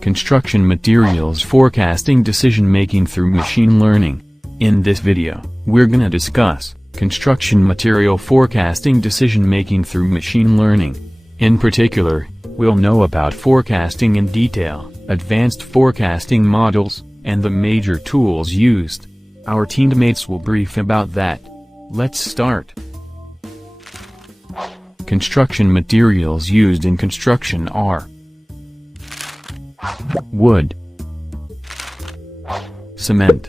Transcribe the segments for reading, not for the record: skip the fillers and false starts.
Construction materials forecasting decision-making through machine learning. In this video, we're gonna discuss construction material forecasting decision-making through machine learning. In particular, we'll know about forecasting in detail, advanced forecasting models, and the major tools used. Our teammates will brief about that. Let's start. Construction materials used in construction are wood, cement,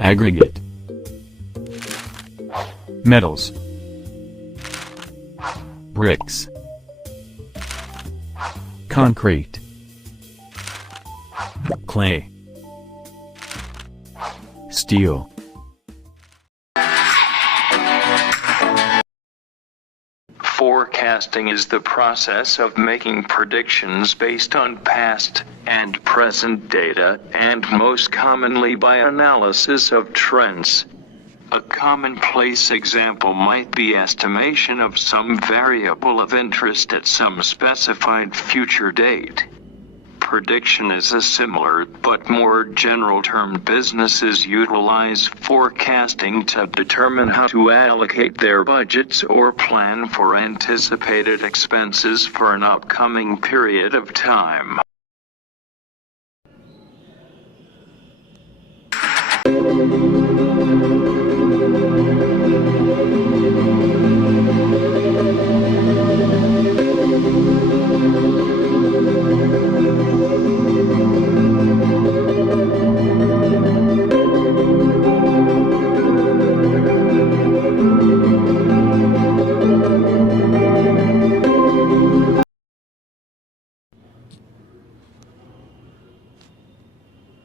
aggregate, metals, bricks, concrete, clay, steel. Forecasting is the process of making predictions based on past and present data, and most commonly by analysis of trends. A commonplace example might be estimation of some variable of interest at some specified future date. Prediction is a similar but more general term. Businesses utilize forecasting to determine how to allocate their budgets or plan for anticipated expenses for an upcoming period of time.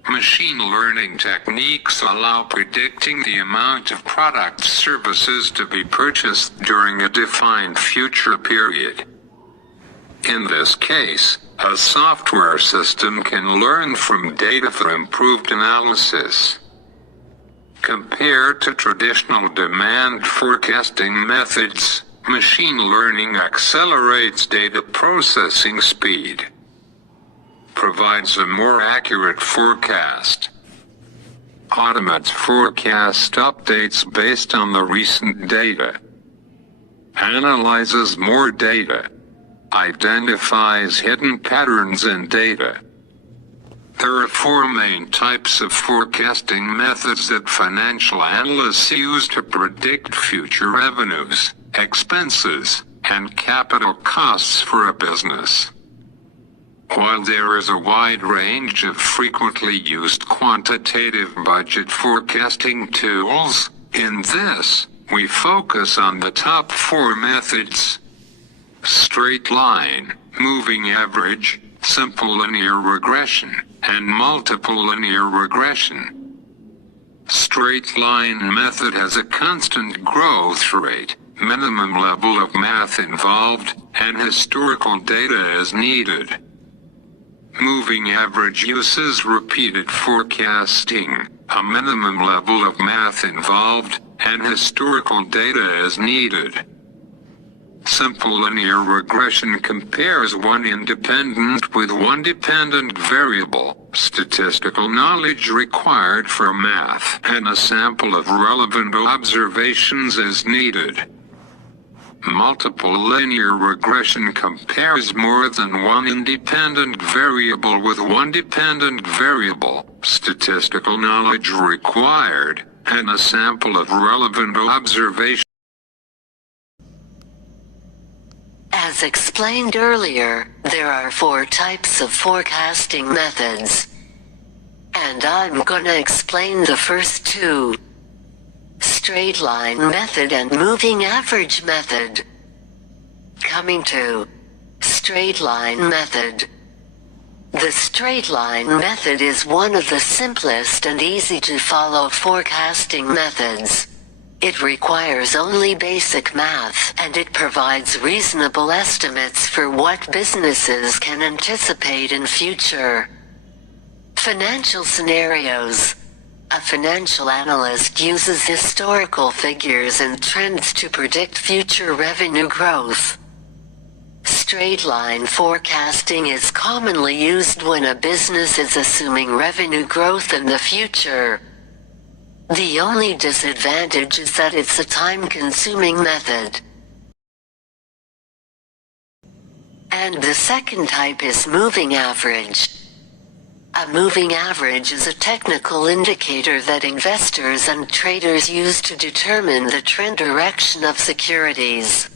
Machine learning techniques allow predicting the amount of services to be purchased during a defined future period. In this case, a software system can learn from data for improved analysis. Compared to traditional demand forecasting methods, machine learning accelerates data processing speed, provides a more accurate forecast, automates forecast updates based on the recent data, analyzes more data, identifies hidden patterns in data. There are four main types of forecasting methods that financial analysts use to predict future revenues, expenses, and capital costs for a business. While there is a wide range of frequently used quantitative budget forecasting tools, in this, we focus on the top four methods: straight line, moving average, simple linear regression, and multiple linear regression. Straight line method has a constant growth rate, minimum level of math involved, and historical data as needed. Moving average uses repeated forecasting, a minimum level of math involved, and historical data as needed. Simple linear regression compares one independent with one dependent variable, statistical knowledge required for math, and a sample of relevant observations as needed. Multiple linear regression compares more than one independent variable with one dependent variable, statistical knowledge required, and a sample of relevant observations. As explained earlier, there are four types of forecasting methods, and I'm gonna explain the first two: straight line method and moving average method. Coming to straight line method. The straight line method is one of the simplest and easy to follow forecasting methods. It requires only basic math, and it provides reasonable estimates for what businesses can anticipate in future financial scenarios. A financial analyst uses historical figures and trends to predict future revenue growth. straight line forecasting is commonly used when a business is assuming revenue growth in the future. The only disadvantage is that it's a time-consuming method. And the second type is moving average. A moving average is a technical indicator that investors and traders use to determine the trend direction of securities.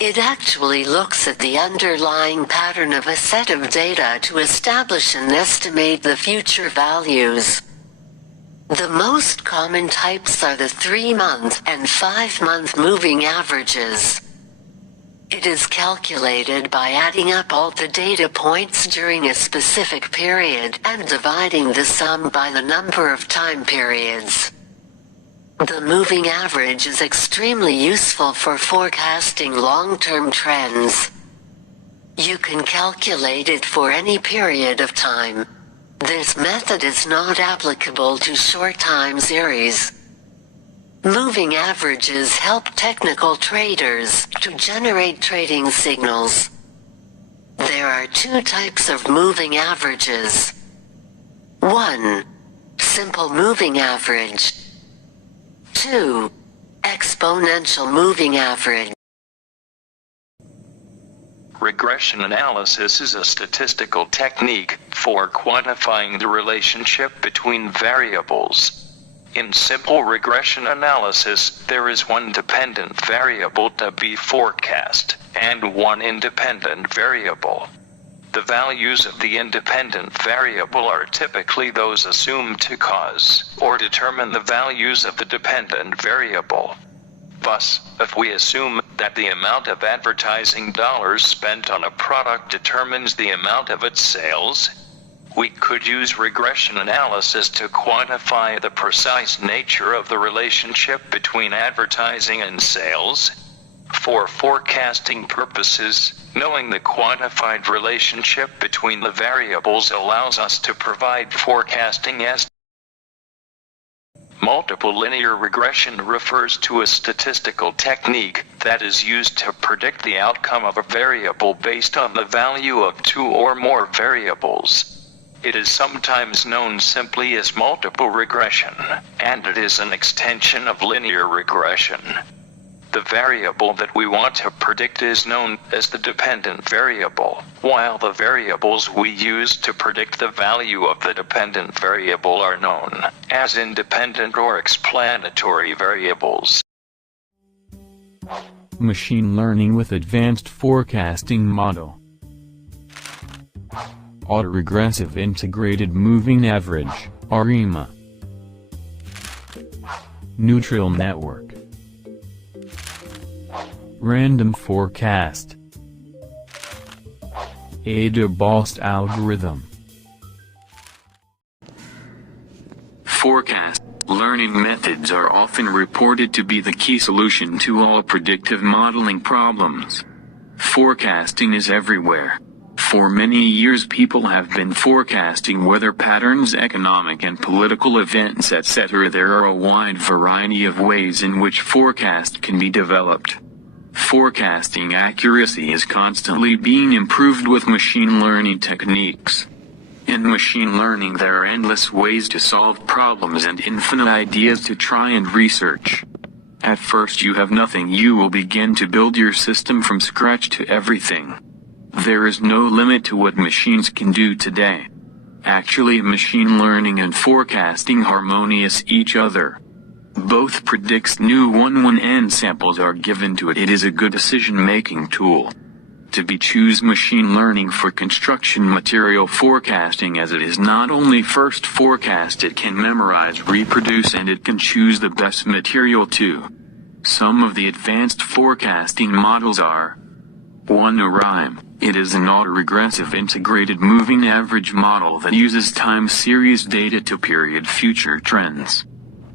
It actually looks at the underlying pattern of a set of data to establish and estimate the future values. The most common types are the 3-month and 5-month moving averages. It is calculated by adding up all the data points during a specific period and dividing the sum by the number of time periods. The moving average is extremely useful for forecasting long-term trends. You can calculate it for any period of time. This method is not applicable to short time series. Moving averages help technical traders to generate trading signals. There are 2 types of moving averages. 1. Simple moving average. 2. Exponential moving average. Regression analysis is a statistical technique for quantifying the relationship between variables. In simple regression analysis, there is one dependent variable to be forecast, and one independent variable. The values of the independent variable are typically those assumed to cause or determine the values of the dependent variable. Thus, if we assume that the amount of advertising dollars spent on a product determines the amount of its sales, we could use regression analysis to quantify the precise nature of the relationship between advertising and sales. For forecasting purposes, knowing the quantified relationship between the variables allows us to provide forecasting estimates. Multiple linear regression refers to a statistical technique that is used to predict the outcome of a variable based on the value of 2 or more variables. It is sometimes known simply as multiple regression, and it is an extension of linear regression. The variable that we want to predict is known as the dependent variable, while the variables we use to predict the value of the dependent variable are known as independent or explanatory variables. Machine learning with advanced forecasting model. Autoregressive integrated moving average, ARIMA. Neutral network. Random forecast. Ada-Bost algorithm. Forecast learning methods are often reported to be the key solution to all predictive modeling problems. Forecasting is everywhere. For many years people have been forecasting weather patterns, economic and political events, etc. There are a wide variety of ways in which forecast can be developed. Forecasting accuracy is constantly being improved with machine learning techniques. In machine learning there are endless ways to solve problems and infinite ideas to try and research. At first you have nothing, you will begin to build your system from scratch to everything. There is no limit to what machines can do today. Actually, machine learning and forecasting harmonious each other. Both predicts new one when n samples are given to it. It is a good decision-making tool. To be choose machine learning for construction material forecasting, as it is not only first forecast, it can memorize, reproduce, and it can choose the best material too. Some of the advanced forecasting models are 1. ARIMA. It is an autoregressive integrated moving average model that uses time series data to period future trends.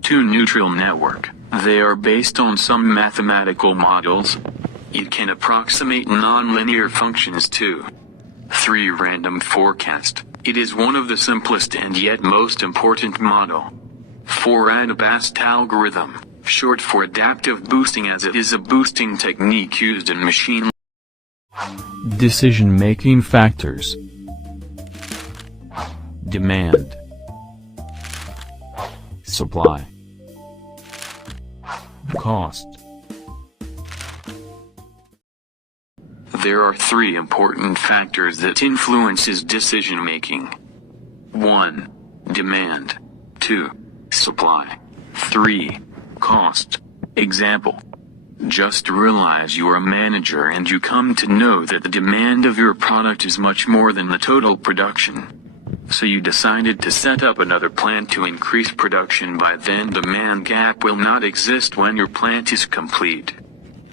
2. Neutral network. They are based on some mathematical models. It can approximate nonlinear functions too. 3. Random forecast. It is one of the simplest and yet most important model. 4. Ada-Bost algorithm, short for adaptive boosting, as it is a boosting technique used in machine learning. Decision-making factors. Demand. Supply. Cost. There are three important factors that influences decision-making. 1. Demand. 2. Supply. 3. Cost. Example. Just realize you are a manager and you come to know that the demand of your product is much more than the total production. So you decided to set up another plant to increase production. By then demand gap will not exist when your plant is complete.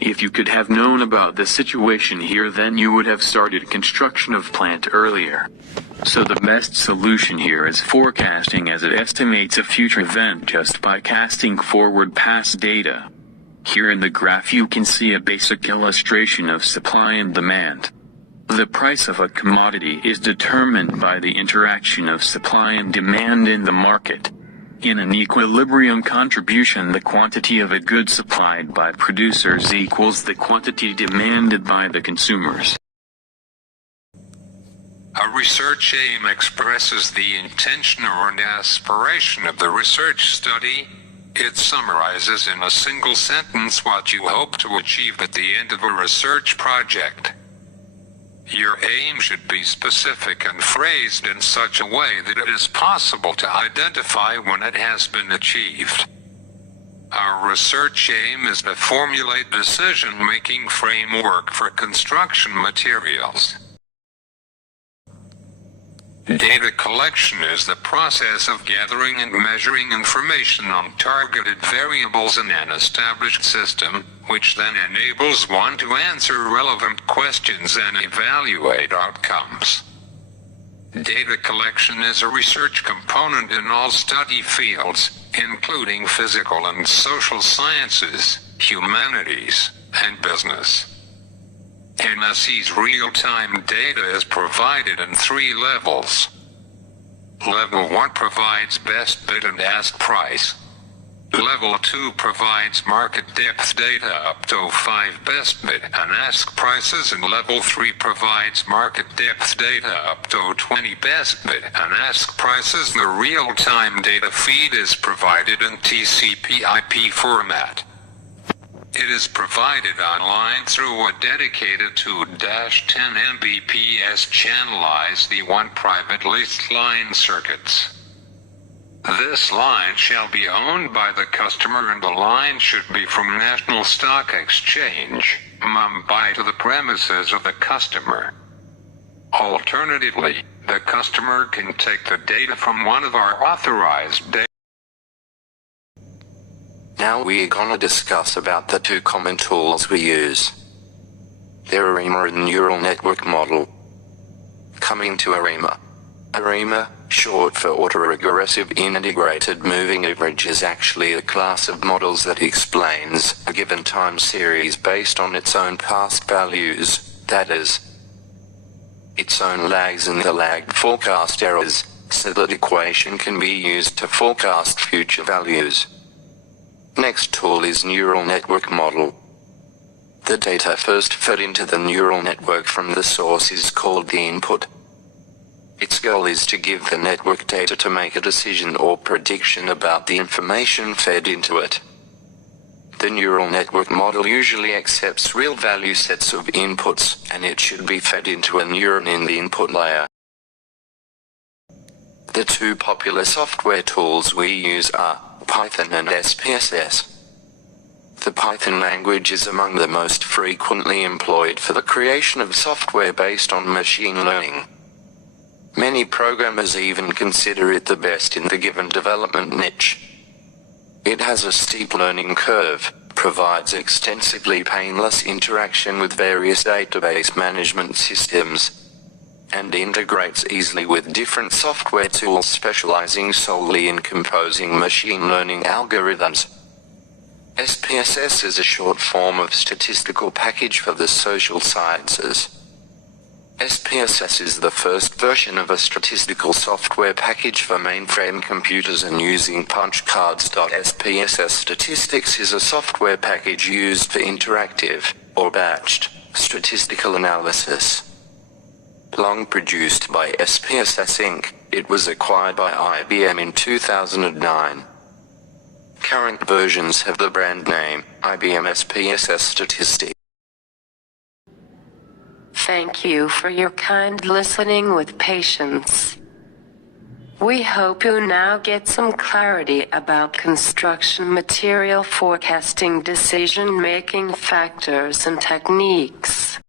If you could have known about the situation here, then you would have started construction of plant earlier. So the best solution here is forecasting, as it estimates a future event just by casting forward past data. Here in the graph you can see a basic illustration of supply and demand. The price of a commodity is determined by the interaction of supply and demand in the market. In an equilibrium contribution, the quantity of a good supplied by producers equals the quantity demanded by the consumers. A research aim expresses the intention or an aspiration of the research study. It summarizes in a single sentence what you hope to achieve at the end of a research project. Your aim should be specific and phrased in such a way that it is possible to identify when it has been achieved. Our research aim is to formulate decision-making framework for construction materials. Data collection is the process of gathering and measuring information on targeted variables in an established system, which then enables one to answer relevant questions and evaluate outcomes. Data collection is a research component in all study fields, including physical and social sciences, humanities, and business. NSE's real-time data is provided in 3 levels. Level 1 provides best bid and ask price. Level 2 provides market depth data up to 5 best bid and ask prices, and Level 3 provides market depth data up to 20 best bid and ask prices. The real-time data feed is provided in TCP/IP format. It is provided online through a dedicated 2-10 Mbps channelized the1 private leased line circuits. This line shall be owned by the customer, and the line should be from National Stock Exchange, Mumbai, to the premises of the customer. Alternatively, the customer can take the data from one of our authorized data. Now we're gonna discuss about the 2 common tools we use. The ARIMA and Neural Network Model. Coming to ARIMA. ARIMA, short for Autoregressive Integrated Moving Average, is actually a class of models that explains a given time series based on its own past values, that is, its own lags and the lagged forecast errors, so that equation can be used to forecast future values. Next tool is Neural Network Model. The data first fed into the neural network from the source is called the input. Its goal is to give the network data to make a decision or prediction about the information fed into it. The neural network model usually accepts real value sets of inputs, and it should be fed into a neuron in the input layer. The 2 popular software tools we use are Python and SPSS. The Python language is among the most frequently employed for the creation of software based on machine learning. Many programmers even consider it the best in the given development niche. It has a steep learning curve, provides extensively painless interaction with various database management systems, and integrates easily with different software tools specializing solely in composing machine learning algorithms. SPSS is a short form of statistical package for the social sciences. SPSS is the first version of a statistical software package for mainframe computers and using punch cards. SPSS Statistics is a software package used for interactive, or batched, Statistical Analysis. Long produced by SPSS Inc., it was acquired by IBM in 2009. Current versions have the brand name, IBM SPSS Statistics. Thank you for your kind listening with patience. We hope you now get some clarity about construction material forecasting decision-making factors and techniques.